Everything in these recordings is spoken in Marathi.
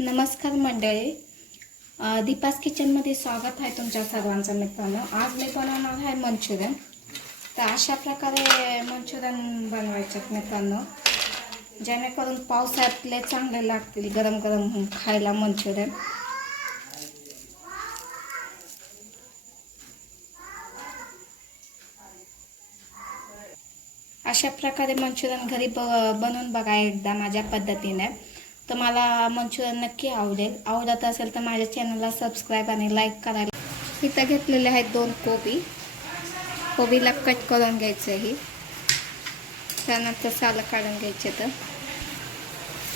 नमस्कार मंडळी, दीपास किचनमध्ये स्वागत आहे तुमच्या सर्वांचं. मित्रांनो, आज मी बनवणार आहे मंचुरियन. तर अशा प्रकारे मंचुरियन बनवायचे मित्रांनो, जेणेकरून पावसाळ्यातले चांगले लागतील गरम गरम खायला मंचुरियन. अशा प्रकारे मंचुरियन घरी बनवून बघा एकदा माझ्या पद्धतीने. तुम्हाला मंचुरियन नक्की आवडत असेल तर माझ्या चॅनलला सबस्क्राईब आणि लाईक करायला. इथं घेतलेले आहेत 2 कोबीला कट करून घ्यायचं आहे. त्यानंतर सालं काढून घ्यायचे. तर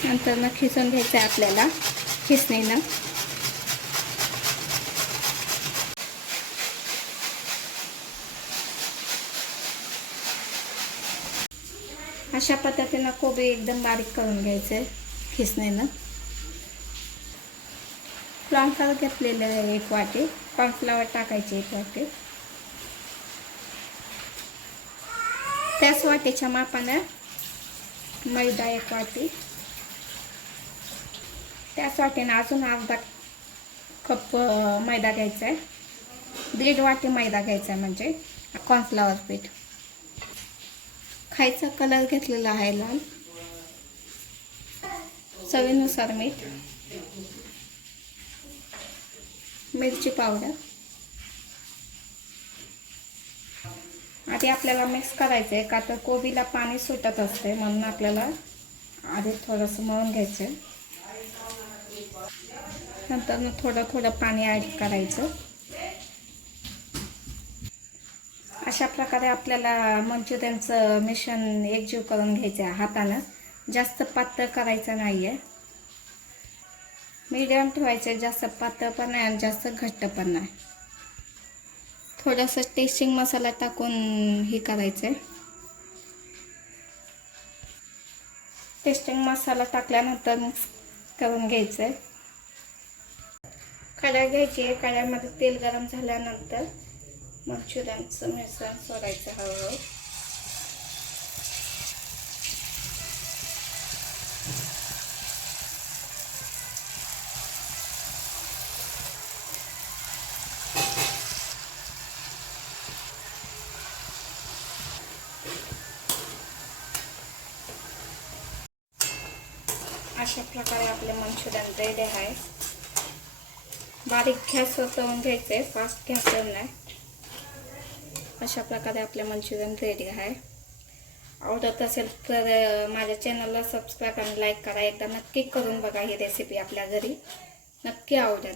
नंतर मग खिसून घ्यायचं आहे आपल्याला खिसणीनं. अशा पद्धतीनं कोबी एकदम बारीक करून घ्यायचं आहे खिसणीनं. कॉर्नफ्लॉवर घेतलेलं आहे 1 वाटी. कॉर्नफ्लॉवर टाकायचे 1 वाटी. त्याच वाटीच्या मापानं मैदा 1 वाटी. त्याच वाटीनं अजून अर्धा कप मैदा घ्यायचा आहे. 1.5 वाटी मैदा घ्यायचा आहे, म्हणजे कॉर्नफ्लॉवर पीठ. खायचा कलर घेतलेला आहे लाल. चवीनुसार मीठ, मिरची पावडर. आधी आपल्याला मिक्स करायचं आहे, का तर कोबीला पाणी सुटत असते, म्हणून आपल्याला आधी थोडंसं मळून घ्यायचं. नंतर थोडं पाणी ॲड करायचं. अशा प्रकारे आपल्याला मंचुरियनचं मिश्रण एकजीव करून घ्यायचं आहे हातानं. जास्त पातळ करायचं नाही आहे, मीडियम ठेवायचं. जास्त पातळ पण नाही आणि जास्त घट्ट पण नाही. थोडंसं टेस्टिंग मसाला टाकून हे करायचं आहे. टेस्टिंग मसाला टाकल्यानंतर मिक्स करून घ्यायचं आहे. कढई घ्यायची आहे. कढईमध्ये तेल गरम झाल्यानंतर मंचुरियनचं मिश्रण सोडायचं हळूहळू. अशा प्रकारे आपले मंचुरियन रेडी आहे. बारीक गॅसवर तळून घ्यायचे, फास्ट गॅसवर नाही. अशा प्रकारे आपले मंचुरियन रेडी आहे. आवडत असेल तर माझ्या चॅनलला सबस्क्राईब आणि लाईक करा. एकदा नक्की करून बघा. ही रेसिपी आपल्या घरी नक्की आवडेल.